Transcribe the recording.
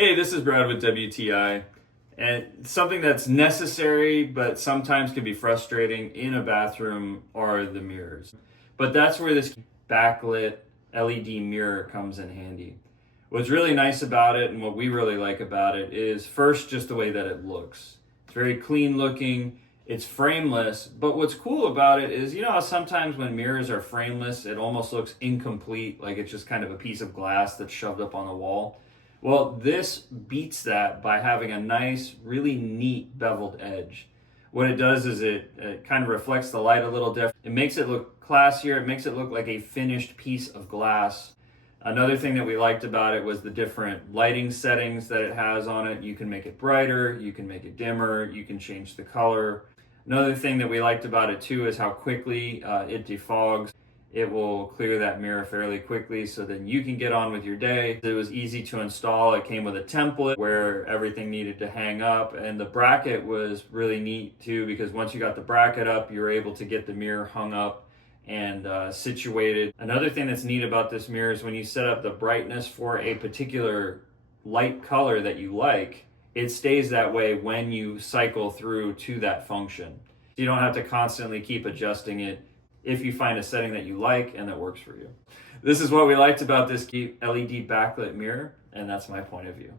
Hey, this is Brad with WTI, and something that's necessary but sometimes can be frustrating in a bathroom are the mirrors. But that's where this backlit LED mirror comes in handy. What's really nice about it and what we really like about it is first just the way that it looks. It's very clean looking, it's frameless, but what's cool about it is, you know how sometimes when mirrors are frameless, it almost looks incomplete, like it's just kind of a piece of glass that's shoved up on the wall? Well, this beats that by having a nice, really neat beveled edge. What it does is it kind of reflects the light a little different. It makes it look classier. It makes it look like a finished piece of glass. Another thing that we liked about it was the different lighting settings that it has on it. You can make it brighter, you can make it dimmer, you can change the color. Another thing that we liked about it too is how quickly it defogs. It will clear that mirror fairly quickly so then you can get on with your day. It was easy to install. It came with a template where everything needed to hang up, and the bracket was really neat too, because once you got the bracket up, you were able to get the mirror hung up and situated. Another thing that's neat about this mirror is when you set up the brightness for a particular light color that you like, it stays that way when you cycle through to that function. You don't have to constantly keep adjusting it if you find a setting that you like and that works for you. This is what we liked about this LED backlit mirror, and that's my point of view.